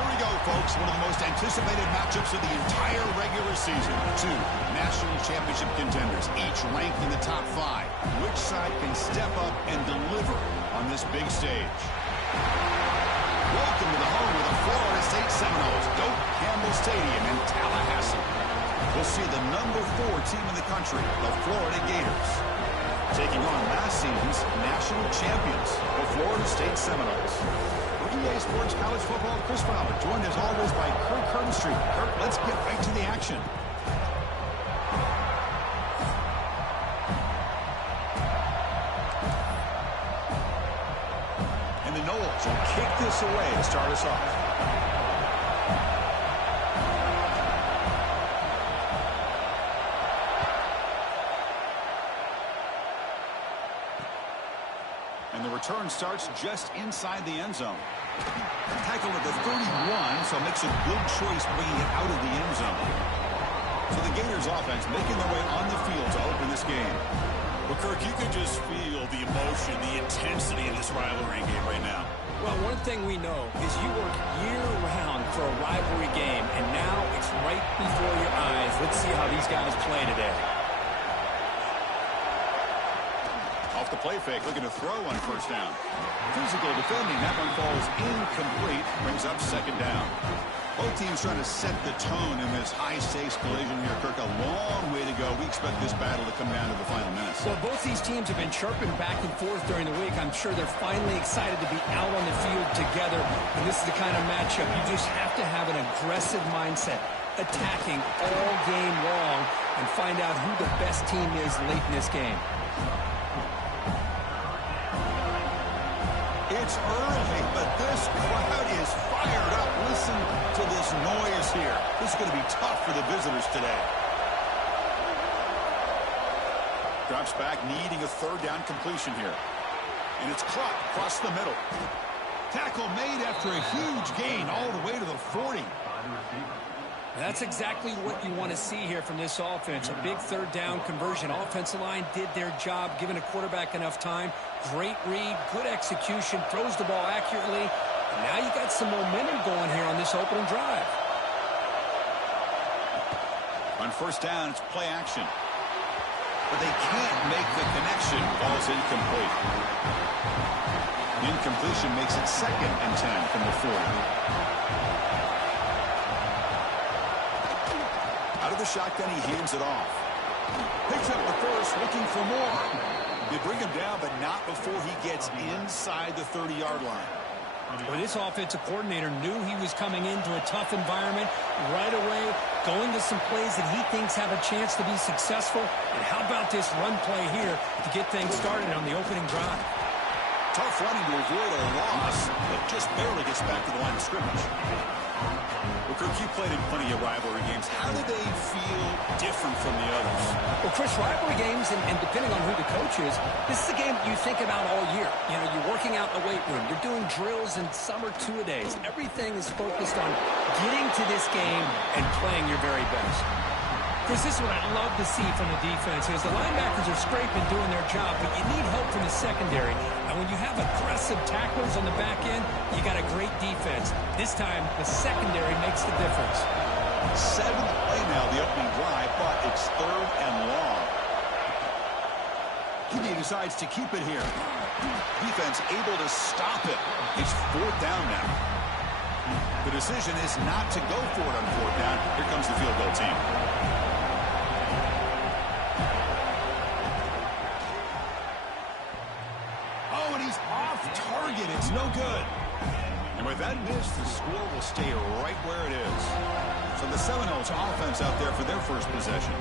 Here we go, folks. One of the most anticipated matchups of the entire regular season. Two national championship contenders, each ranked in the top 5. Which side can step up and deliver on this big stage? Welcome to the home of the Florida State Seminoles, Doak Campbell Stadium in Tallahassee. We'll see the number 4 team in the country, the Florida Gators, taking on last season's national champions, the Florida State Seminoles. EA Sports College Football, Chris Fowler, joined as always by Kirk Curtis. Kirk, let's get right to the action. And the Noles will kick this away to start us off. And the return starts just inside the end zone. Tackle at the 31, so makes a good choice bringing it out of the end zone. So the Gators offense making their way on the field to open this game. Well, Kirk, you can just feel the emotion, the intensity in this rivalry game right now. Well, one thing we know is you work year-round for a rivalry game, and now it's right before your eyes. Let's see how these guys play today. Off the play fake, looking to throw on first down. Physical defending, that one falls incomplete, brings up second down. Both teams trying to set the tone in this high-stakes collision here. Kirk, a long way to go. We expect this battle to come down to the final minutes. Well, both these teams have been chirping back and forth during the week. I'm sure they're finally excited to be out on the field together. And this is the kind of matchup you just have to have an aggressive mindset, attacking all game long, and find out who the best team is late in this game. It's early, but this crowd is fired up. Listen to this noise here. This is going to be tough for the visitors today. Drops back, needing a third down completion here. And it's caught across the middle. Tackle made after a huge gain all the way to the 40. That's exactly what you want to see here from this offense. A big third down conversion. Offensive line did their job, giving a quarterback enough time. Great read, good execution, throws the ball accurately. And now you got some momentum going here on this opening drive. On first down, it's play action. But they can't make the connection. Ball's incomplete. Incompletion makes it 2nd and 10 from the 40. Out of the shotgun, he hands it off. Picks up the first, looking for more. They bring him down, but not before he gets inside the 30-yard line. Well, this offensive coordinator knew he was coming into a tough environment right away, going to some plays that he thinks have a chance to be successful. And how about this run play here to get things started on the opening drive? Tough running to avoid a loss, but just barely gets back to the line of scrimmage. Well, Kirk, you played in plenty of rivalry games. How do they feel different from the others? Well, Chris, rivalry games, and depending on who the coach is, this is a game you think about all year. You know, you're working out in the weight room. You're doing drills and summer two-a-days. Everything is focused on getting to this game and playing your very best. Chris, this is what I love to see from the defense is the linebackers are scraping, doing their job, but you need help from the secondary. And when you have aggressive tacklers on the back end, you got a great defense. This time, the secondary makes the difference. 7th play now, the opening drive, but it's 3rd and long. He decides to keep it here. Defense able to stop it. It's 4th down now. The decision is not to go for it on 4th down. Here comes the field goal team. Target, it's no good. And with that miss, the score will stay right where it is. So the Seminoles offense out there for their first possession.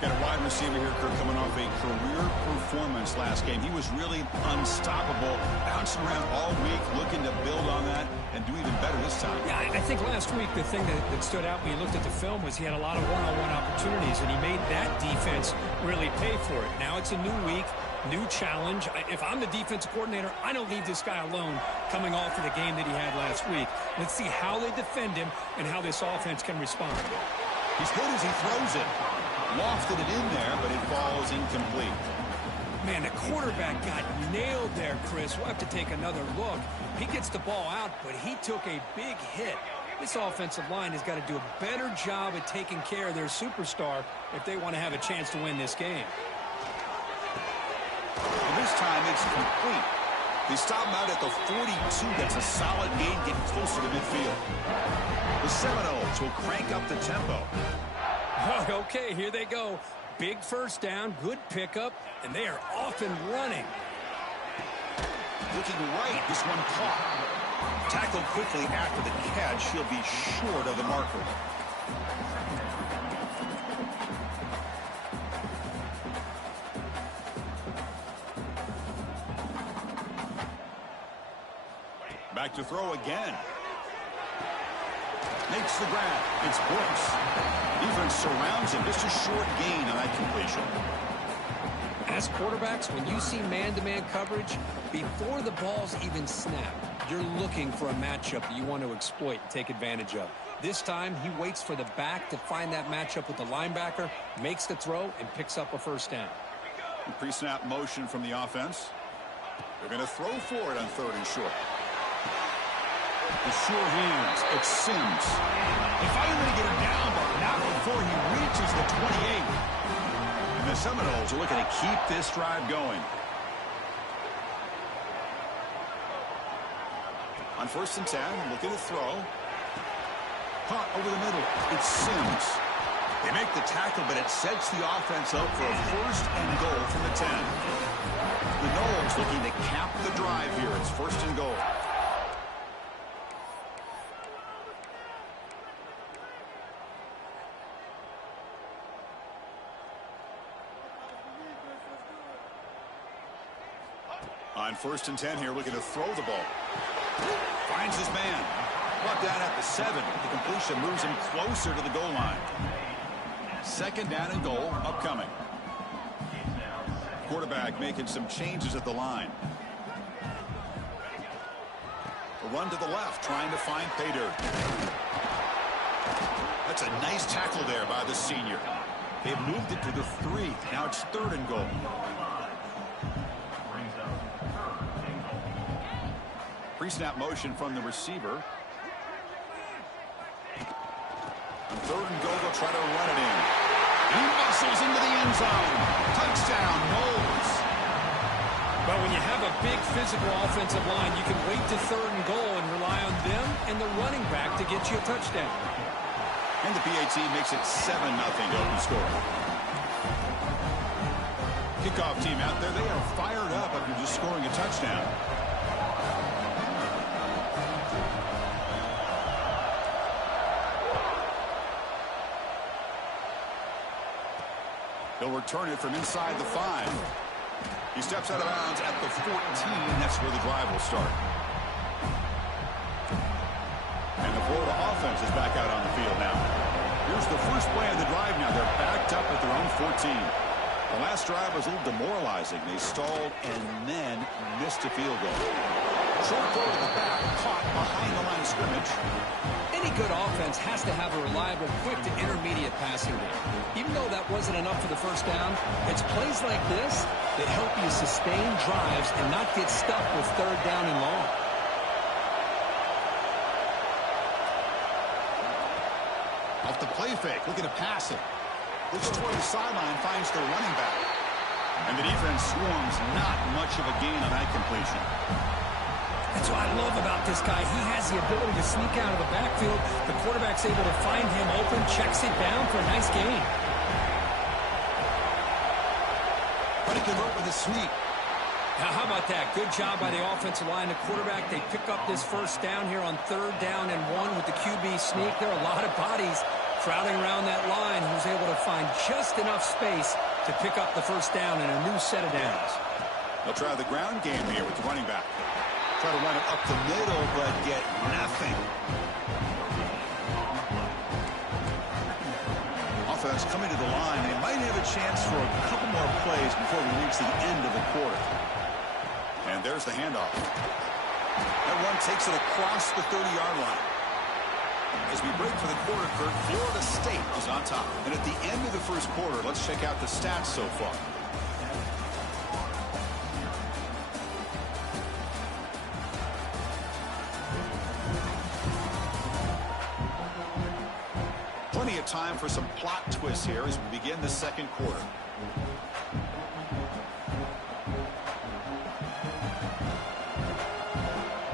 Got a wide receiver here, Kirk, coming off a career performance last game. He was really unstoppable, bouncing around all week, looking to build on that and do even better this time. Yeah, I think last week the thing that stood out when you looked at the film was he had a lot of one-on-one opportunities, and he made that defense really pay for it. Now it's a new week, new challenge. If I'm the defensive coordinator, I don't leave this guy alone coming off of the game that he had last week. Let's see how they defend him and how this offense can respond. He's hit as he throws it. Lofted it in there, but it falls incomplete. Man, the quarterback got nailed there, Chris. We'll have to take another look. He gets the ball out, but he took a big hit. This offensive line has got to do a better job at taking care of their superstar if they want to have a chance to win this game. And this time it's complete. They stop him out at the 42. That's a solid gain, getting closer to midfield. The Seminoles will crank up the tempo. Okay, here they go. Big first down, good pickup, and they are off and running. Looking right, this one caught. Tackled quickly after the catch. She'll be short of the marker. Back to throw again. Makes the grab. It's Brooks. Defense surrounds him. Just a short gain on that completion. As quarterbacks, when you see man-to-man coverage, before the ball's even snapped, you're looking for a matchup that you want to exploit and take advantage of. This time, he waits for the back to find that matchup with the linebacker, makes the throw, and picks up a first down. Pre-snap motion from the offense. They're going to throw for it on 3rd and short. The sure hands. It's Sims. They finally get him down, but not before he reaches the 28. And the Seminoles are looking to keep this drive going. On 1st and 10, looking to throw. Caught over the middle. It's Sims. They make the tackle, but it sets the offense up for a 1st and goal from the 10. The Noles looking to cap the drive here. It's 1st and goal. On 1st and 10 here, looking to throw the ball. Finds his man. Brought down at the 7. The completion moves him closer to the goal line. 2nd down and goal upcoming. Quarterback making some changes at the line. A run to the left, trying to find pay dirt. That's a nice tackle there by the senior. They've moved it to the 3. Now it's 3rd and goal. Pre-snap motion from the receiver. On 3rd and goal, they'll try to run it in. He muscles into the end zone. Touchdown, Noles. But when you have a big physical offensive line, you can wait to 3rd and goal and rely on them and the running back to get you a touchdown. And the PAT makes it 7-0 to open score. Kickoff team out there, they are fired up after just scoring a touchdown. They'll return it from inside the 5. He steps out of bounds at the 14. That's where the drive will start. And the Florida offense is back out on the field now. Here's the first play of the drive now. They're backed up at their own 14. The last drive was a little demoralizing. They stalled and then missed a field goal. Short throw to the back, caught behind the line of scrimmage. Any good offense has to have a reliable, quick to intermediate passing game. Even though that wasn't enough for the first down, it's plays like this that help you sustain drives and not get stuck with 3rd down and long. Off the play fake, looking to pass it. Looks toward the sideline, finds the running back. And the defense swarms, not much of a gain on that completion. That's what I love about this guy. He has the ability to sneak out of the backfield. The quarterback's able to find him open, checks it down for a nice gain. But he convert with a sneak. Now, how about that? Good job by the offensive line. The quarterback, they pick up this first down here on 3rd down and 1 with the QB sneak. There are a lot of bodies crowding around that line who was able to find just enough space to pick up the first down in a new set of downs. They'll try the ground game here with the running back. Try to run it up the middle, but get nothing. Offense coming to the line. They might have a chance for a couple more plays before we reach the end of the quarter. And there's the handoff. That one takes it across the 30-yard line. As we break for the quarter, Kurt, Florida State is on top. And at the end of the first quarter, let's check out the stats so far. Plenty of time for some plot twists here as we begin the second quarter.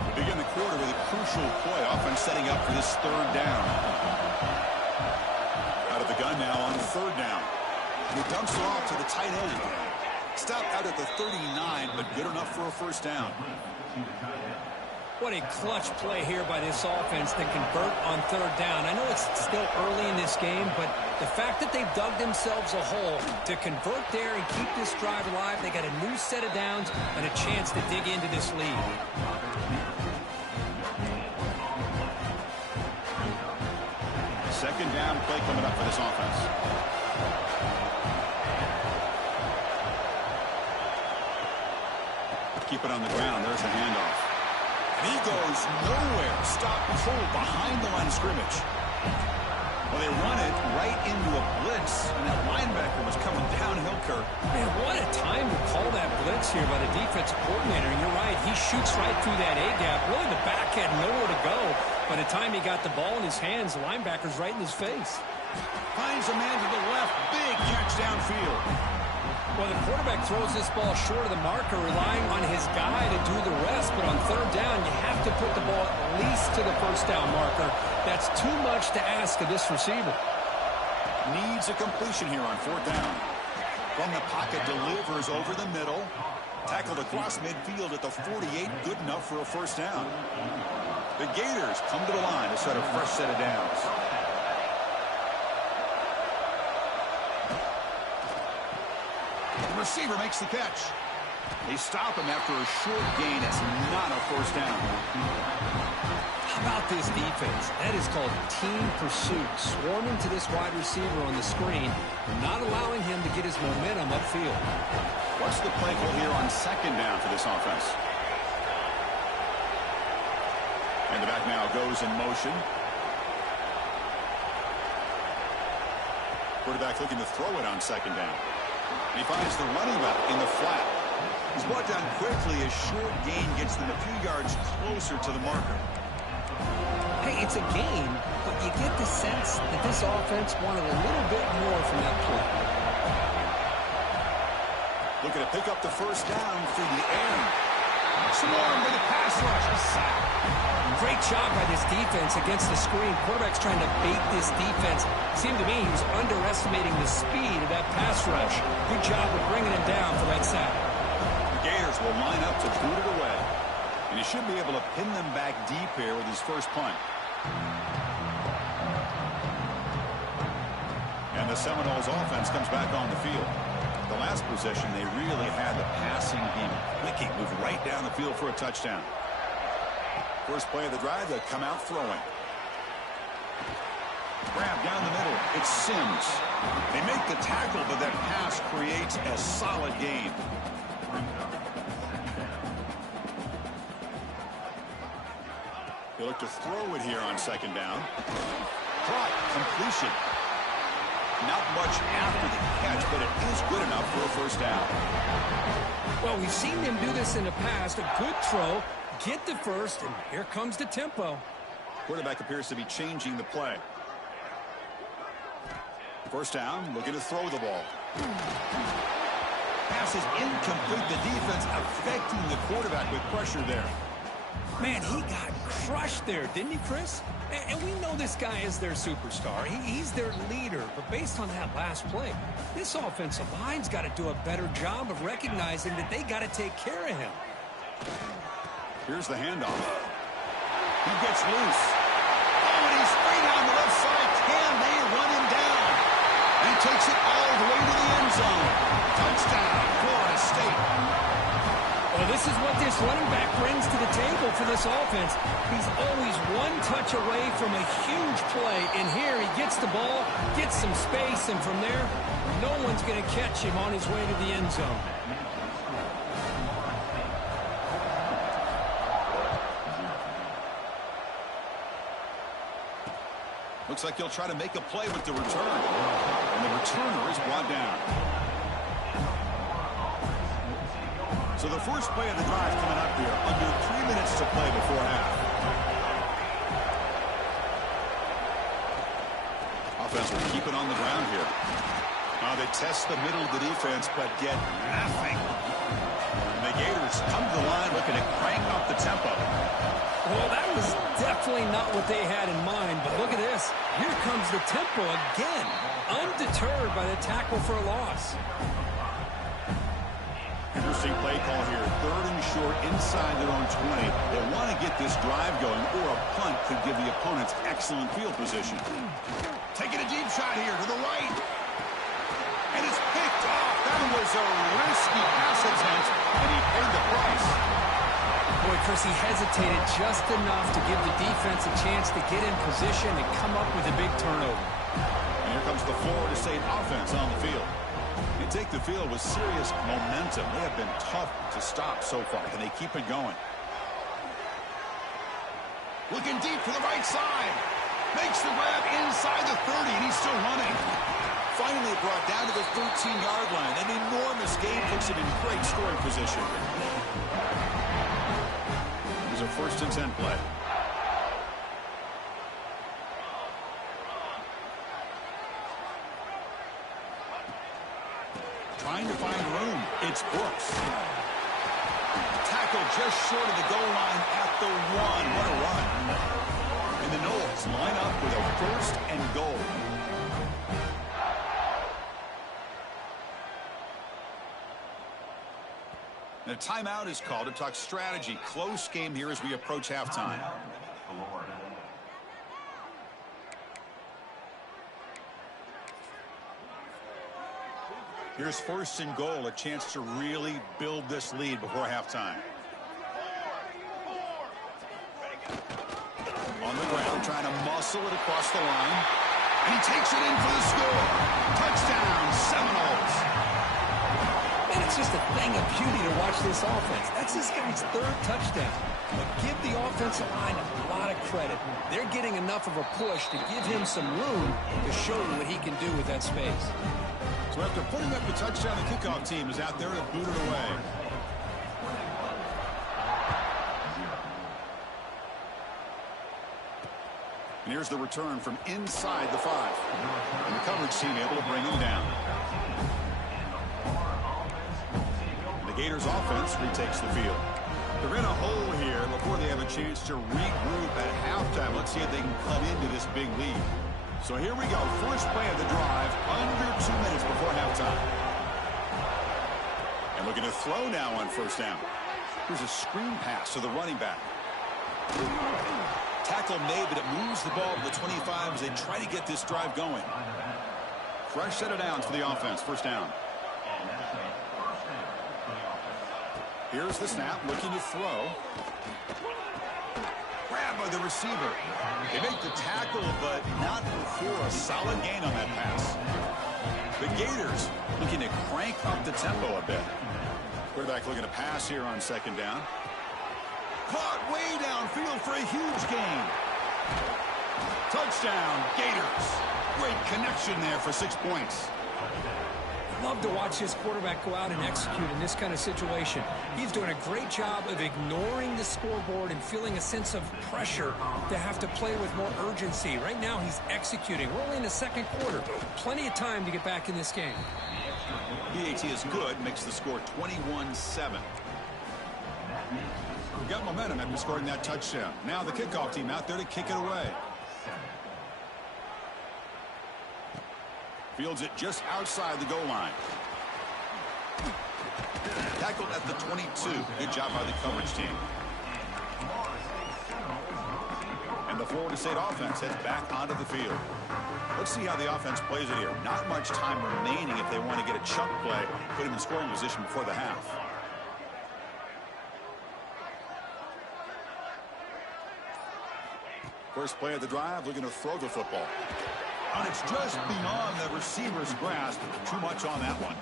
We begin the quarter with a crucial play, offense setting up for this third down. Out of the gun now on third down. He dumps it off to the tight end. Stopped out at the 39, but good enough for a first down. What a clutch play here by this offense to convert on third down. I know it's still early in this game, but the fact that they've dug themselves a hole to convert there and keep this drive alive, they got a new set of downs and a chance to dig into this lead. Second down play coming up for this offense. Keep it on the ground. There's the handoff. And he goes nowhere. Stop cold behind the line of scrimmage. Well, they run it right into a blitz, and that linebacker was coming downhill, Kirk. Man, what a time to call that blitz here by the defensive coordinator. And you're right, he shoots right through that A-gap. Really, the back had nowhere to go. By the time he got the ball in his hands, the linebacker's right in his face. Finds a man to the left. Big catch downfield. Well, the quarterback throws this ball short of the marker, relying on his guy to do the rest. But on third down, you have to put the ball at least to the first down marker. That's too much to ask of this receiver. Needs a completion here on fourth down. From the pocket, delivers over the middle. Tackled across midfield at the 48. Good enough for a first down. The Gators come to the line to set a fresh set of downs. The receiver makes the catch. They stop him after a short gain. It's not a first down. How about this defense? That is called team pursuit. Swarming to this wide receiver on the screen, not allowing him to get his momentum upfield. What's the play call here on second down for this offense? And the back now goes in motion. Quarterback looking to throw it on second down. And he finds the running back in the flat. He's brought down quickly. A short gain gets them a few yards closer to the marker. Hey, it's a game, but you get the sense that this offense wanted a little bit more from that play. Looking to pick up the first down through the air. Swarm with a pass rush. A sack. Great job by this defense against the screen. Quarterback's trying to bait this defense. Seemed to me he was underestimating the speed of that pass rush. Good job of bringing him down for that sack. The Gators will line up to boot it away. And he should be able to pin them back deep here with his first punt. And the Seminoles offense comes back on the field. The last possession, they really had the passing game clicking, moved right down the field for a touchdown. First play of the drive, they come out throwing. Grab down the middle. It's Sims. They make the tackle, but that pass creates a solid gain. They look to throw it here on second down. Caught. Completion. Not much after the catch, but it is good enough for a first down. Well, we've seen them do this in the past. A good throw, get the first, and here comes the tempo. Quarterback appears to be changing the play. First down, looking to throw the ball. Pass is incomplete. The defense affecting the quarterback with pressure there. Man, he got crushed there, didn't he, Chris? And we know this guy is their superstar. He's their leader. But based on that last play, this offensive line's got to do a better job of recognizing that they got to take care of him. Here's the handoff. He gets loose. Oh, and he's free down the left side. Can they run him down? And he takes it all the way to the end zone. Touchdown, Florida State. Well, this is what this running back brings to the table for this offense. He's always one touch away from a huge play. And here he gets the ball, gets some space, and from there, no one's going to catch him on his way to the end zone. Looks like he'll try to make a play with the return. And the returner is brought down. So the first play of the drive coming up here. Under 3 minutes to play before half. offense will keep it on the ground here. They test the middle of the defense, but get nothing. And the Gators come to the line looking to crank up the tempo. Well, that was definitely not what they had in mind, but look at this. Here comes the tempo again, undeterred by the tackle for a loss. Interesting play call here. 3rd and short inside their own 20. They want to get this drive going, or a punt could give the opponents excellent field position. Taking a deep shot here to the right. And it's picked off. That was a risky pass attempt, and he paid the price. Boy, Chris, he hesitated just enough to give the defense a chance to get in position and come up with a big turnover. And here comes the Florida State offense on the field. They take the field with serious momentum. They have been tough to stop so far. Can they keep it going? Looking deep for the right side. Makes the grab inside the 30, and he's still running. Finally brought down to the 13-yard line. An enormous gain puts him in great scoring position. Here's a 1st and 10 play. Trying to find room. It's Brooks. Tackle just short of the goal line at the 1. What a run. And the Noles line up with a 1st and goal. The timeout is called to talk strategy. Close game here as we approach halftime. Here's 1st and goal, a chance to really build this lead before halftime. On the ground, trying to muscle it across the line. And he takes it in for the score. Touchdown, Seminoles. And it's just a thing of beauty to watch this offense. That's this guy's 3rd touchdown. But give the offensive line a lot of credit. They're getting enough of a push to give him some room to show you what he can do with that space. So after putting up the touchdown, the kickoff team is out there to boot it away. And here's the return from inside the 5. And the coverage team able to bring him down. And the Gators offense retakes the field. They're in a hole here before they have a chance to regroup at halftime. Let's see if they can cut into this big lead. So here we go. First play of the drive, under 2 minutes before halftime. And looking to throw now on 1st down. Here's a screen pass to the running back. Tackle made, but it moves the ball to the 25 as they try to get this drive going. Fresh set of downs for the offense. 1st down. Here's the snap, looking to throw. Grab by the receiver. They make the tackle, but not before a solid gain on that pass. The Gators looking to crank up the tempo a bit. Quarterback looking to pass here on 2nd down. Caught way downfield for a huge gain. Touchdown, Gators. Great connection there for 6 points. Love to watch this quarterback go out and execute in this kind of situation. He's doing a great job of ignoring the scoreboard and feeling a sense of pressure to have to play with more urgency. Right now he's executing. We're only in the 2nd quarter. Plenty of time to get back in this game. PAT is good, makes the score 21-7. We've got momentum after scoring that touchdown. Now the kickoff team out there to kick it away. Fields it just outside the goal line. Tackled at the 22. Good job by the coverage team. And the Florida State offense heads back onto the field. Let's see how the offense plays it here. Not much time remaining if they want to get a chunk play, put him in scoring position before the half. First play of the drive, looking to throw the football. And it's just beyond the receiver's grasp. Too much on that one.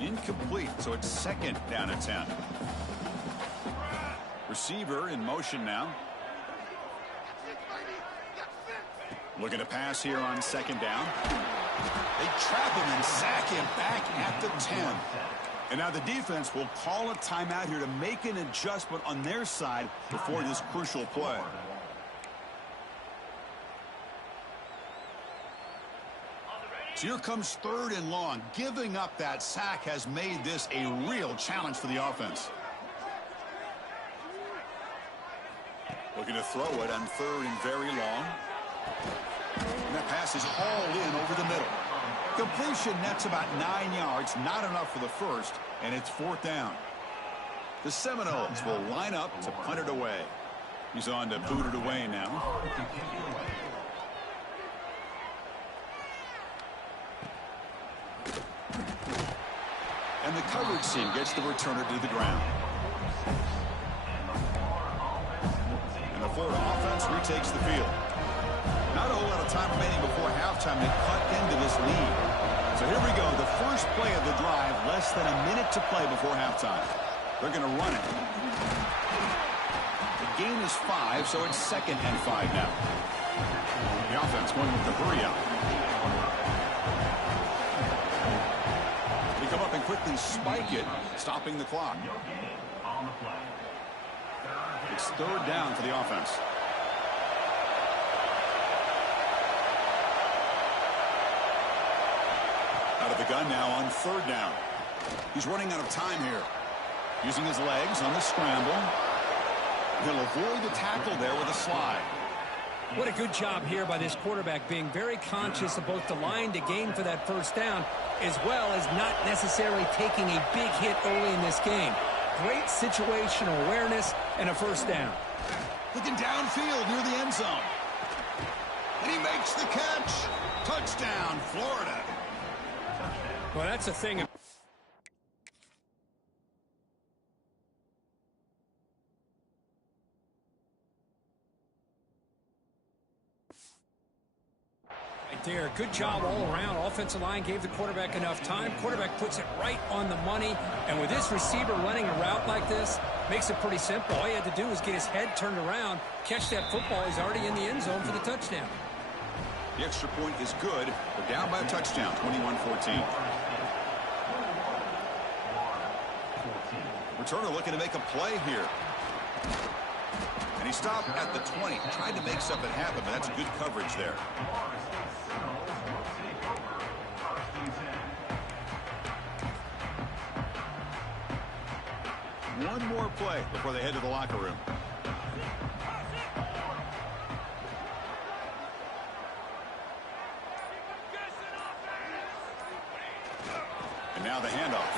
Incomplete, so it's 2nd down at 10. Receiver in motion now. Looking to pass here on 2nd down. They trap him and sack him back at the 10. And now the defense will call a timeout here to make an adjustment on their side before this crucial play. So here comes 3rd and long. Giving up that sack has made this a real challenge for the offense. Looking to throw it on 3rd and very long. And that pass is hauled in over the middle. Completion nets about 9 yards, not enough for the first, and it's 4th down. The Seminoles will line up to punt it away. He's on to boot it away now. And the coverage team gets the returner to the ground. And the Florida offense retakes the field. Not a whole lot of time remaining before halftime to cut into this lead. So here we go, the first play of the drive, less than a minute to play before halftime. They're going to run it. The gain is 5, so it's 2nd and 5 now. The offense going with the hurry up. They come up and quickly spike it, stopping the clock. It's 3rd down for the offense. Out of the gun now on 3rd down. He's running out of time here. Using his legs on the scramble. He'll avoid the tackle there with a slide. What a good job here by this quarterback, being very conscious of both the line to gain for that 1st down, as well as not necessarily taking a big hit early in this game. Great situational awareness and a 1st down. Looking downfield near the end zone. And he makes the catch. Touchdown, Florida. Well, that's a thing. Right there. Good job all around. Offensive line gave the quarterback enough time. Quarterback puts it right on the money. And with this receiver running a route like this, makes it pretty simple. All you had to do is get his head turned around, catch that football. He's already in the end zone for the touchdown. The extra point is good. We're down by a touchdown, 21-14. Returner looking to make a play here. And he stopped at the 20. Tried to make something happen, but that's good coverage there. One more play before they head to the locker room. And now the handoff.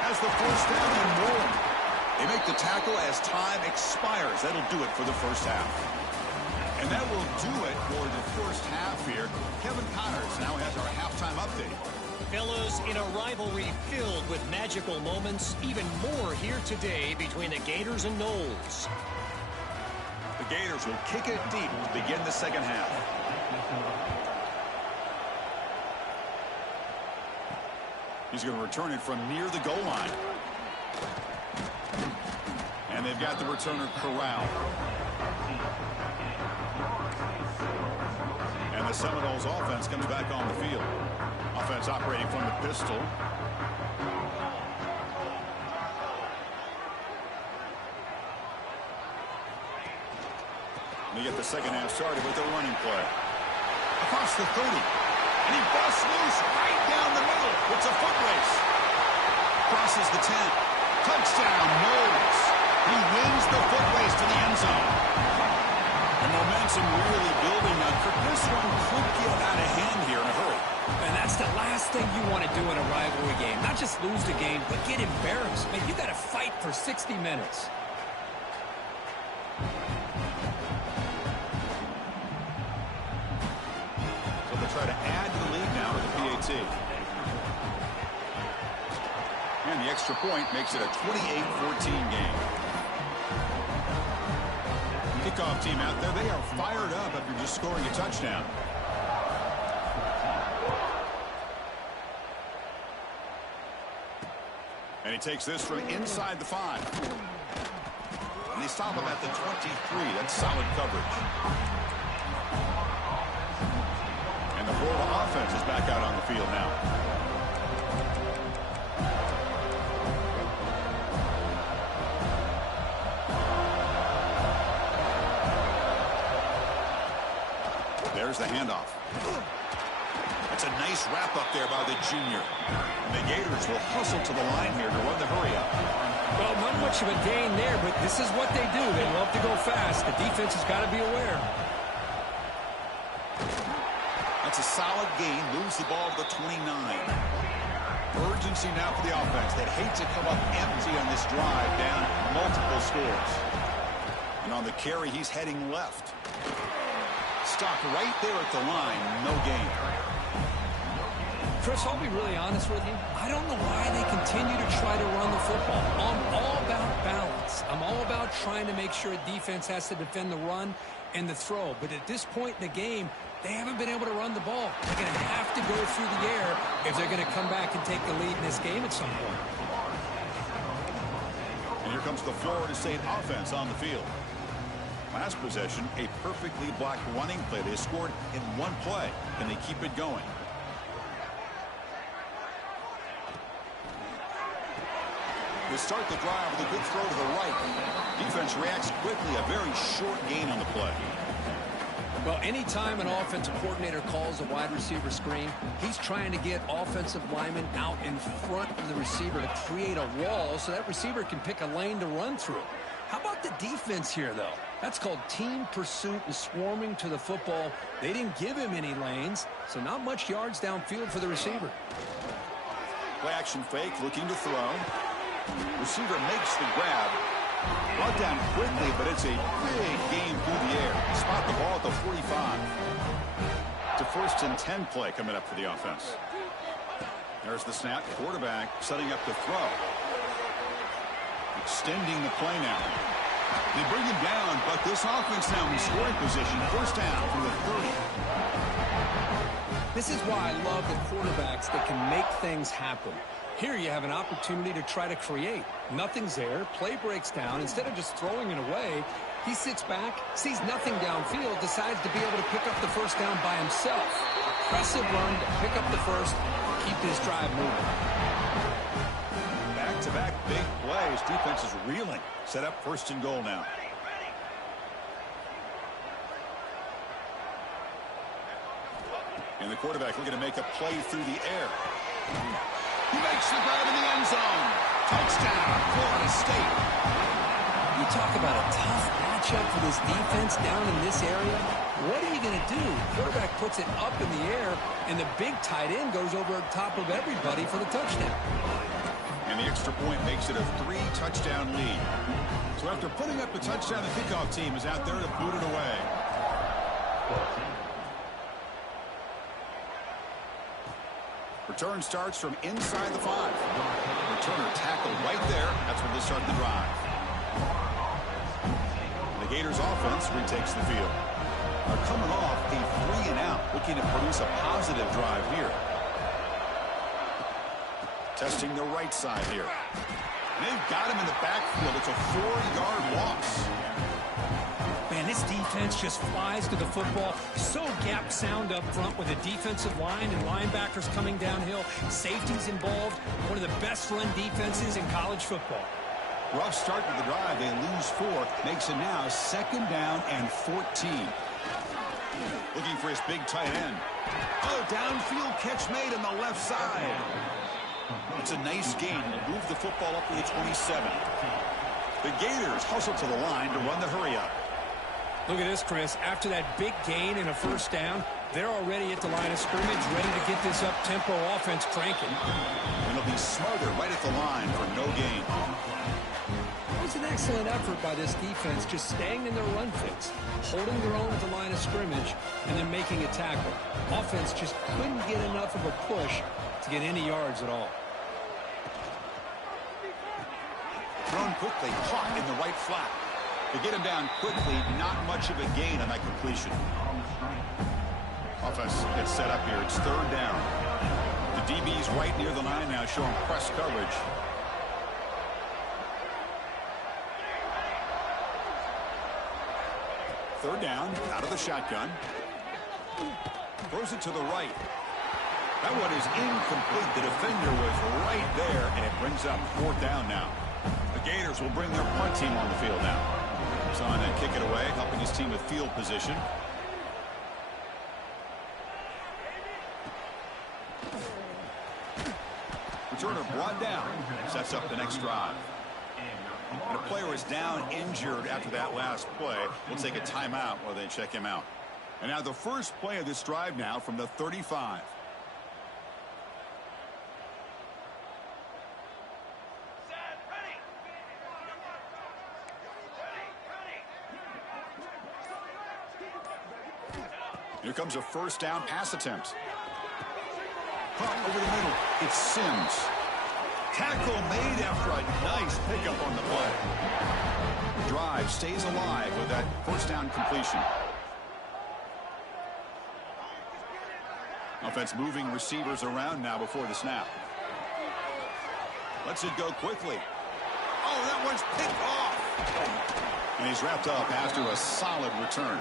Has the 1st down and more. They make the tackle as time expires. That'll do it for the first half. And that will do it for the first half here. Kevin Connors now has our halftime update. Fellas, in a rivalry filled with magical moments, even more here today between the Gators and Noles. The Gators will kick it deep to begin the second half. He's going to return it from near the goal line. And they've got the returner corralled. And the Seminoles offense comes back on the field. Offense operating from the pistol. And you get the second half started with a running play. Across the 30. And he busts loose right down the middle. It's a foot race. Crosses the 10. Touchdown, Noles. He wins the foot race to the end zone. And momentum really building now. This one could get out of hand here in a hurry. And that's the last thing you want to do in a rivalry game. Not just lose the game, but get embarrassed. Man, you got to fight for 60 minutes. So they'll try to add to the lead now with the PAT. And the extra point makes it a 28-14 game. Kickoff team out there, they are fired up after just scoring a touchdown. And he takes this from inside the 5. And they stop him at the 23. That's solid coverage. And the Florida offense is back out on the field now. There's the handoff. That's a nice wrap up there by the junior. And the Gators will hustle to the line here to run the hurry up. Well, not much of a gain there, but this is what they do. They love to go fast. The defense has got to be aware. That's a solid gain. Moves the ball to the 29. Urgency now for the offense. They'd hate to come up empty on this drive, down multiple scores. And on the carry, he's heading left. Stopped right there at the line. No gain. Chris, I'll be really honest with you. I don't know why they continue to try to run the football. I'm all about balance. I'm all about trying to make sure a defense has to defend the run and the throw. But at this point in the game, they haven't been able to run the ball. They're going to have to go through the air if they're going to come back and take the lead in this game at some point. And here comes the Florida State offense on the field. Last possession, a perfectly blocked running play. They scored in one play. Can they keep it going? They start the drive with a good throw to the right. Defense reacts quickly. A very short gain on the play. Well, anytime an offensive coordinator calls a wide receiver screen, he's trying to get offensive linemen out in front of the receiver to create a wall so that receiver can pick a lane to run through. How about the defense here, though? That's called team pursuit and swarming to the football. They didn't give him any lanes, so not much yards downfield for the receiver. Play action fake, looking to throw. Receiver makes the grab. Brought down quickly, but it's a big gain through the air. Spot the ball at the 45. It's a 1st and 10 play coming up for the offense. There's the snap. Quarterback setting up the throw. Extending the play now. They bring him down, but this offense now in scoring position. 1st down from the 30. This is why I love the quarterbacks that can make things happen. Here you have an opportunity to try to create. Nothing's there. Play breaks down. Instead of just throwing it away, he sits back, sees nothing downfield, decides to be able to pick up the 1st down by himself. Impressive run to pick up the 1st, keep this drive moving. Back-to-back big plays. Defense is reeling. Set up 1st and goal now. And the quarterback looking to make a play through the air. He makes the grab in the end zone. Touchdown, Florida State. You talk about a tough matchup for this defense down in this area. What are you going to do? Quarterback puts it up in the air, and the big tight end goes over the top of everybody for the touchdown. And the extra point makes it a 3-touchdown lead. So after putting up a touchdown, the kickoff team is out there to boot it away. Return starts from inside the 5. Returner tackled right there. That's when they start the drive. The Gators offense retakes the field. They're coming off a 3-and-out, looking to produce a positive drive here. Testing the right side here. And they've got him in the backfield. It's a 4-yard loss. Man, this defense just flies to the football. So gap sound up front with a defensive line and linebackers coming downhill. Safeties involved. One of the best run defenses in college football. Rough start to the drive. They lose 4. Makes it now 2nd down and 14. Looking for his big tight end. Oh, downfield catch made on the left side. It's a nice gain. Move the football up to the 27. The Gators hustle to the line to run the hurry up. Look at this, Chris. After that big gain and a 1st down, they're already at the line of scrimmage, ready to get this up-tempo offense cranking. And it'll be Smarter right at the line for no gain. It was an excellent effort by this defense, just staying in their run fix, holding their own at the line of scrimmage, and then making a tackle. Offense just couldn't get enough of a push to get any yards at all. Thrown quickly, caught in the right flat. To get him down quickly, not much of a gain on that completion. Offense gets set up here. It's 3rd down. The DB's right near the line now, showing press coverage. Third down, out of the shotgun. Throws it to the right. That one is incomplete. The defender was right there, and it brings up 4th down now. The Gators will bring their punt team on the field now. Son to kick it away, helping his team with field position. Returner brought down. Sets up the next drive. And a player is down injured after that last play. We'll take a timeout while they check him out. And now the first play of this drive now from the 35. Here comes a 1st down pass attempt. Caught over the middle. It's Sims. Tackle made after a nice pickup on the play. Drive stays alive with that 1st down completion. Offense moving receivers around now before the snap. Lets it go quickly. Oh, that one's picked off. And he's wrapped up after a solid return.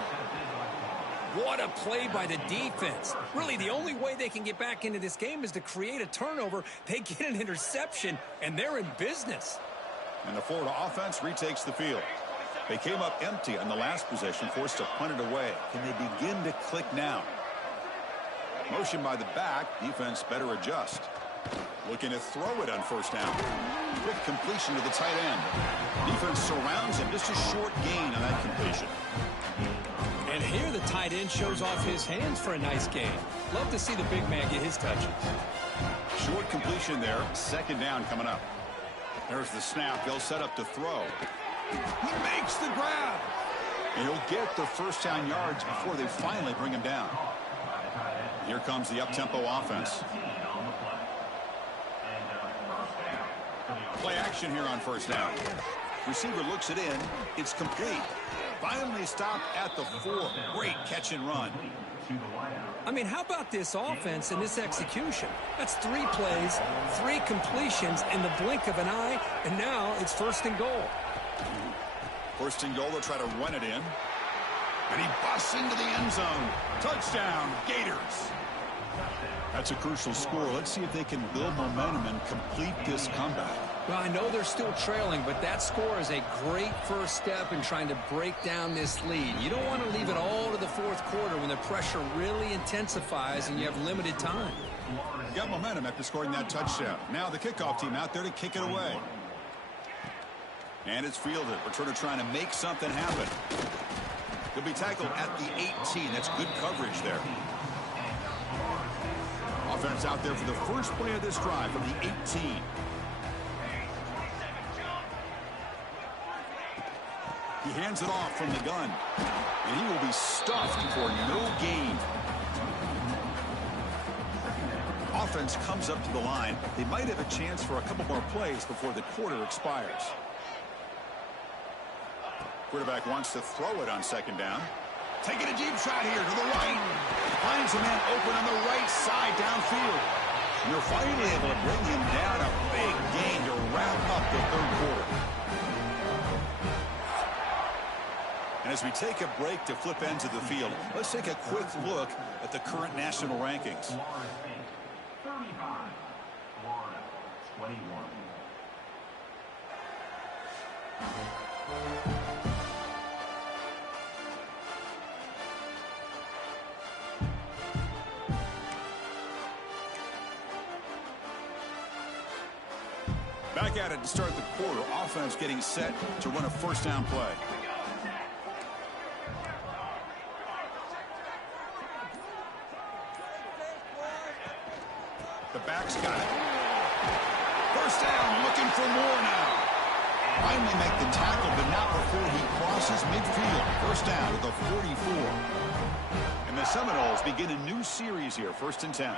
What a play by the defense. Really, the only way they can get back into this game is to create a turnover. They get an interception, and they're in business. And the Florida offense retakes the field. They came up empty on the last possession, forced to punt it away. Can they begin to click now? Motion by the back. Defense better adjust. Looking to throw it on 1st down. Quick completion to the tight end. Defense surrounds him. Just a short gain on that completion. And here the tight end shows off his hands for a nice gain. Love to see the big man get his touches. Short completion there. 2nd down coming up. There's the snap. They'll set up to throw. He makes the grab. And he'll get the 1st down yards before they finally bring him down. Here comes the up-tempo offense. Play action here on 1st down. Receiver looks it in. It's complete. Finally stopped at the 4. Great catch and run. I mean, how about this offense and this execution? That's 3 plays, 3 completions in the blink of an eye, and now it's 1st and goal. 1st and goal, they'll try to run it in. And he busts into the end zone. Touchdown, Gators. That's a crucial score. Let's see if they can build momentum and complete this comeback. Well, I know they're still trailing, but that score is a great first step in trying to break down this lead. You don't want to leave it all to the 4th quarter when the pressure really intensifies and you have limited time. Got momentum after scoring that touchdown. Now the kickoff team out there to kick it away. And it's fielded. Returner trying to make something happen. He'll be tackled at the 18. That's good coverage there. Offense out there for the first play of this drive from the 18. He hands it off from the gun. And he will be stuffed for no gain. Offense comes up to the line. They might have a chance for a couple more plays before the quarter expires. Quarterback wants to throw it on 2nd down. Taking a deep shot here to the right. Finds a man open on the right side downfield. And they're finally able to bring him down. A big gain to wrap up the 3rd quarter. And as we take a break to flip ends of the field, let's take a quick look at the current national rankings. 35, Florida, 21. Back at it to start the quarter. Offense getting set to run a 1st down play. The back's got it. 1st down, looking for more now. Finally make the tackle, but not before he crosses midfield. 1st down to the 44. And the Seminoles begin a new series here. 1st and 10.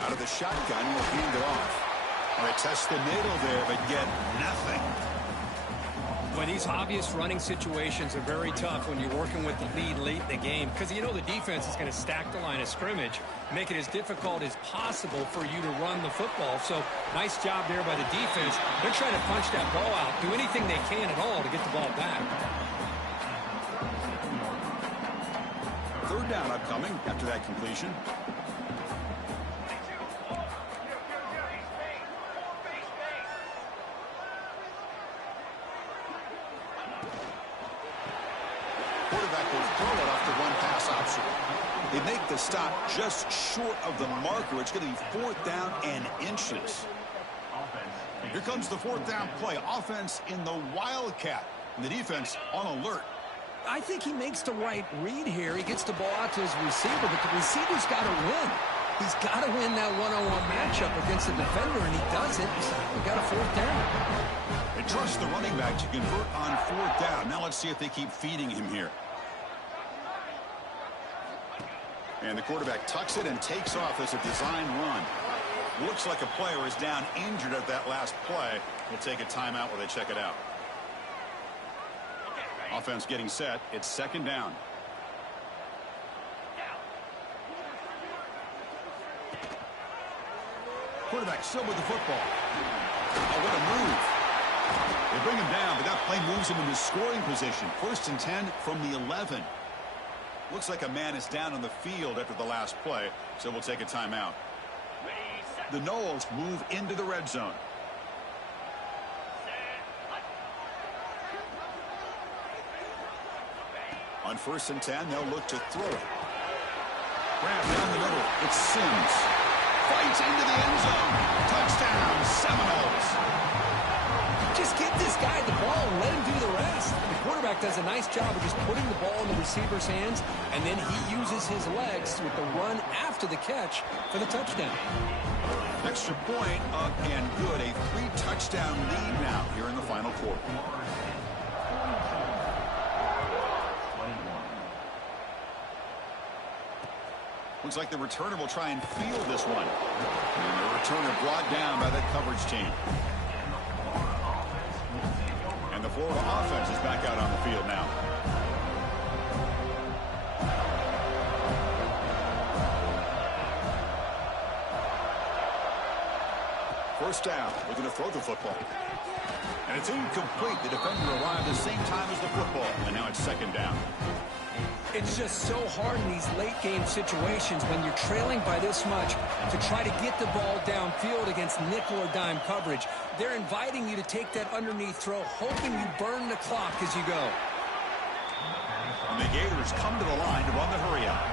Out of the shotgun, he'll hand it off. All right, test the middle there, but get nothing. Well, these obvious running situations are very tough when you're working with the lead late in the game because you know the defense is going to stack the line of scrimmage, make it as difficult as possible for you to run the football. So nice job there by the defense. They're trying to punch that ball out, do anything they can at all to get the ball back. Third down upcoming after that completion. Quarterback will throw it off the one-pass option. They make the stop just short of the marker. It's going to be 4th down and inches. Here comes the 4th down play. Offense in the Wildcat. And the defense on alert. I think he makes the right read here. He gets the ball out to his receiver, but the receiver's got to win. He's got to win that one-on-one matchup against the defender, and he does it. We've got a 4th down. They trust the running back to convert on 4th down. Now let's see if they keep feeding him here. And the quarterback tucks it and takes off as a design run. Looks like a player is down injured at that last play. We'll take a timeout while they check it out. Offense getting set. It's 2nd down. Quarterback still with the football. Oh, what a move. They bring him down, but that play moves him into scoring position. 1st and 10 from the 11. Looks like a man is down on the field after the last play, so we'll take a timeout. The Noles move into the red zone. On 1st and 10, they'll look to throw it. Grab down the middle. It's Sims. Fights into the end zone. Touchdown, Seminoles. Just get this guy the ball and let him do the rest. The quarterback does a nice job of just putting the ball in the receiver's hands, and then he uses his legs with the run after the catch for the touchdown. Extra point up and good. A 3-touchdown lead now here in the final quarter. Looks like the returner will try and field this one. And the returner brought down by that coverage team. And the Florida offense is back out on the field now. First down. We're going to throw the football. And it's incomplete. The defender arrived at the same time as the football. And now it's 2nd down. It's just so hard in these late-game situations when you're trailing by this much to try to get the ball downfield against nickel or dime coverage. They're inviting you to take that underneath throw, hoping you burn the clock as you go. And the Gators come to the line to run the hurry-up.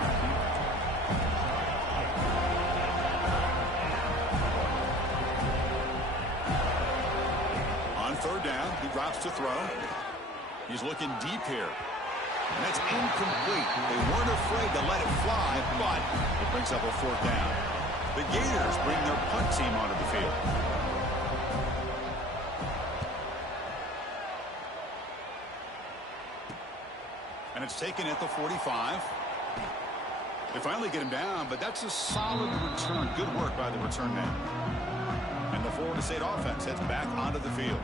On 3rd down, he drops to throw. He's looking deep here. And that's incomplete. They weren't afraid to let it fly, but it brings up a 4th down. The Gators bring their punt team onto the field. And it's taken at the 45. They finally get him down, but that's a solid return. Good work by the return man. And the Florida State offense heads back onto the field.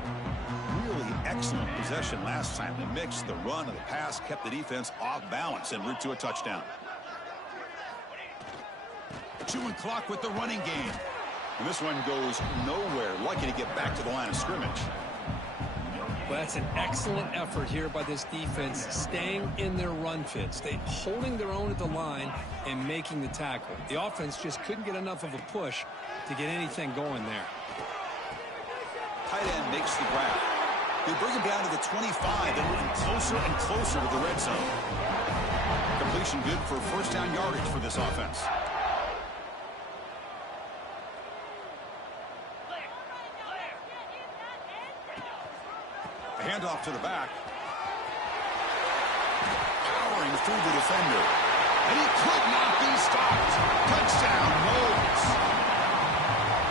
Really excellent possession last time. They mixed the run and the pass, kept the defense off balance en route to a touchdown. Chewing clock with the running game. And this one goes nowhere. Lucky to get back to the line of scrimmage. Well, that's an excellent effort here by this defense, staying in their run fits. They holding their own at the line and making the tackle. The offense just couldn't get enough of a push to get anything going there. Tight end makes the grab. They bring him down to the 25. They're moving closer and closer to the red zone. Completion good for 1st down yardage for this offense. The handoff to the back. Powering through the defender. And he could not be stopped. Touchdown, Noles.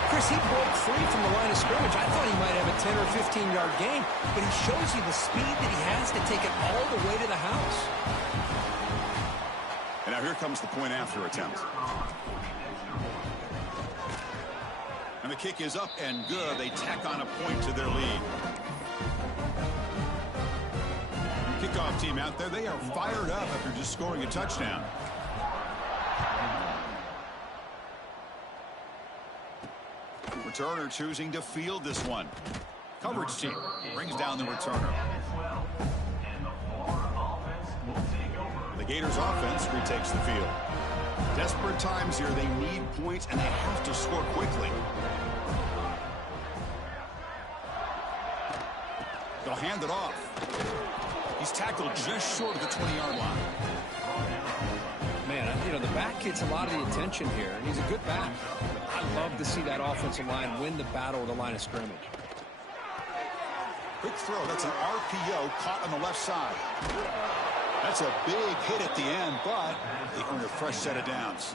Chris, he broke free from the line of scrimmage. I thought he might have a 10 or 15-yard gain, but he shows you the speed that he has to take it all the way to the house. And now here comes the point after attempt. And the kick is up and good. They tack on a point to their lead. Kickoff team out there, they are fired up after just scoring a touchdown. Returner choosing to field this one. Coverage team brings down the returner. The Gators offense retakes the field. Desperate times here. They need points, and they have to score quickly. They'll hand it off. He's tackled just short of the 20-yard line. Man, you know, the back gets a lot of the attention here, and he's a good back. I'd love to see that offensive line win the battle of the line of scrimmage. Quick throw. That's an RPO caught on the left side. That's a big hit at the end, but they earn a fresh set of downs.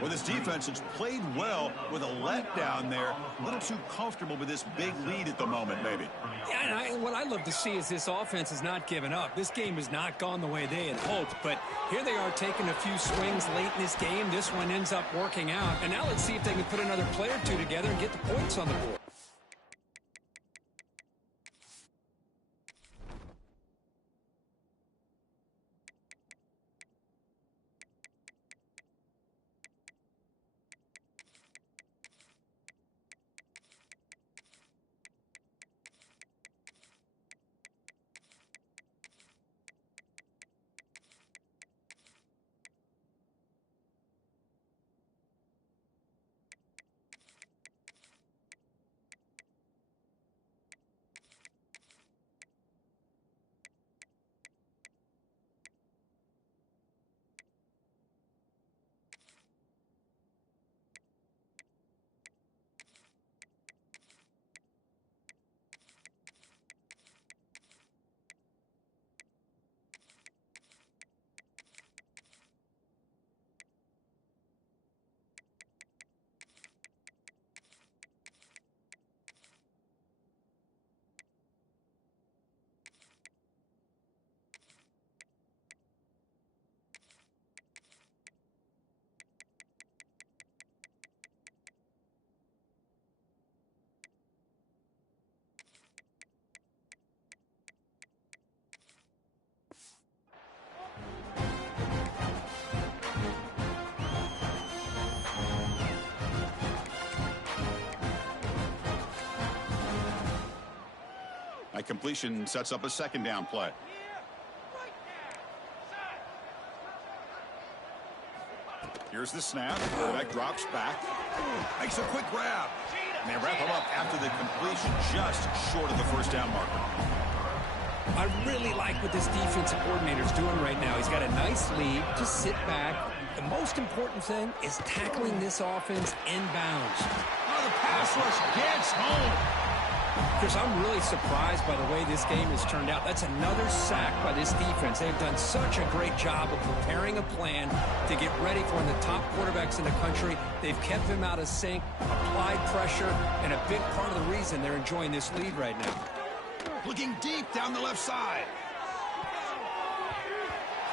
Well, this defense has played well with a letdown there. A little too comfortable with this big lead at the moment, maybe. Yeah, and what I'd love to see is this offense has not given up. This game has not gone the way they had hoped, but here they are taking a few swings late in this game. This one ends up working out, and now let's see if they can put another play or two together and get the points on the board. That completion sets up a second down play. Here's the snap. Quarterback drops back. Makes a quick grab. And they wrap him up after the completion just short of the first down marker. I really like what this defensive coordinator is doing right now. He's got a nice lead. Just sit back. The most important thing is tackling this offense inbounds. Oh, the pass rush gets home. Chris, I'm really surprised by the way this game has turned out. That's another sack by this defense. They've done such a great job of preparing a plan to get ready for one of the top quarterbacks in the country. They've kept him out of sync, applied pressure, and a big part of the reason they're enjoying this lead right now. Looking deep down the left side.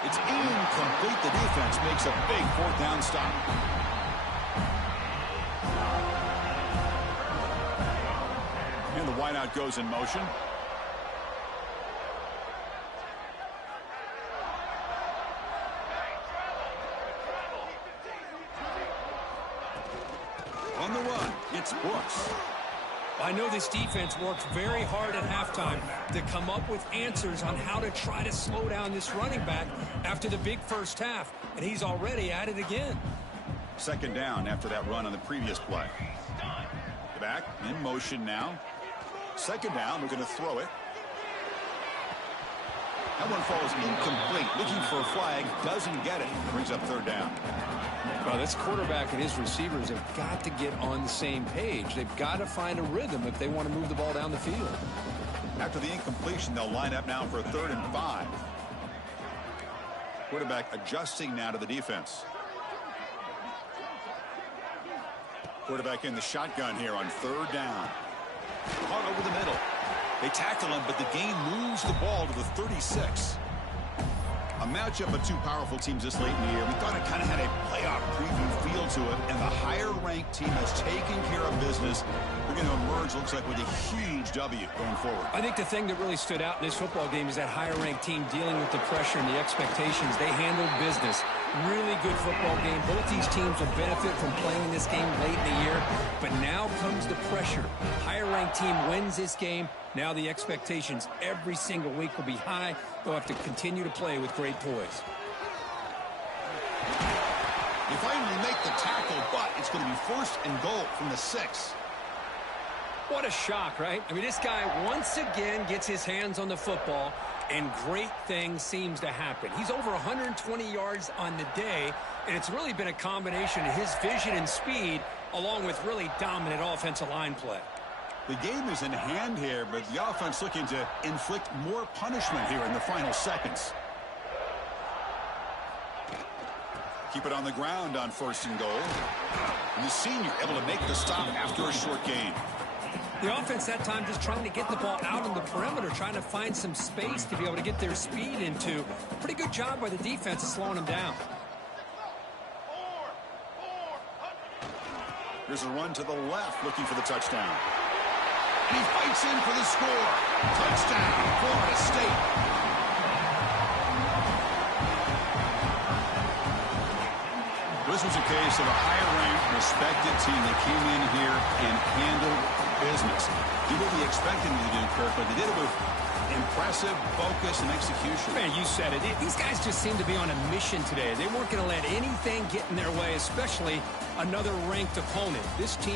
It's incomplete. The defense makes a big fourth down stop. And the wideout goes in motion. On the run, it's Brooks. I know this defense works very hard at halftime to come up with answers on how to try to slow down this running back after the big first half, and he's already at it again. Second down after that run on the previous play. The back in motion now. Second down, we're going to throw it. That one falls incomplete. Looking for a flag, doesn't get it. Brings up third down. Well, this quarterback and his receivers have got to get on the same page. They've got to find a rhythm if they want to move the ball down the field. After the incompletion, they'll line up now for a 3rd and 5. Quarterback adjusting now to the defense. Quarterback in the shotgun here on 3rd down. Caught over the middle. They tackle him, but the game moves the ball to the 36. A matchup of two powerful teams this late in the year. We thought it kind of had a playoff preview feel to it, and the higher-ranked team has taken care of business. We're going to emerge, looks like, with a huge W going forward. I think the thing that really stood out in this football game is that higher-ranked team dealing with the pressure and the expectations. They handled business. Really good football game. Both these teams will benefit from playing this game late in the year. But now comes the pressure. Higher-ranked team wins this game. Now the expectations every single week will be high. They'll have to continue to play with great poise. You finally make the tackle, but it's going to be first and goal from the 6. What a shock, right? I mean, this guy once again gets his hands on the football, and great things seems to happen. He's over 120 yards on the day, and it's really been a combination of his vision and speed, along with really dominant offensive line play. The game is in hand here, but the offense looking to inflict more punishment here in the final seconds. Keep it on the ground on first and goal. And the senior able to make the stop after a short gain. The offense that time just trying to get the ball out on the perimeter, trying to find some space to be able to get their speed into. Pretty good job by the defense of slowing them down. Here's a run to the left looking for the touchdown. And he fights in for the score. Touchdown, Florida State. This was a case of a higher-ranked, respected team that came in here and handled business. Did what we expected them to do, Kirk, but they did it with impressive focus and execution. Man, you said it. These guys just seem to be on a mission today. They weren't going to let anything get in their way, especially another ranked opponent. This team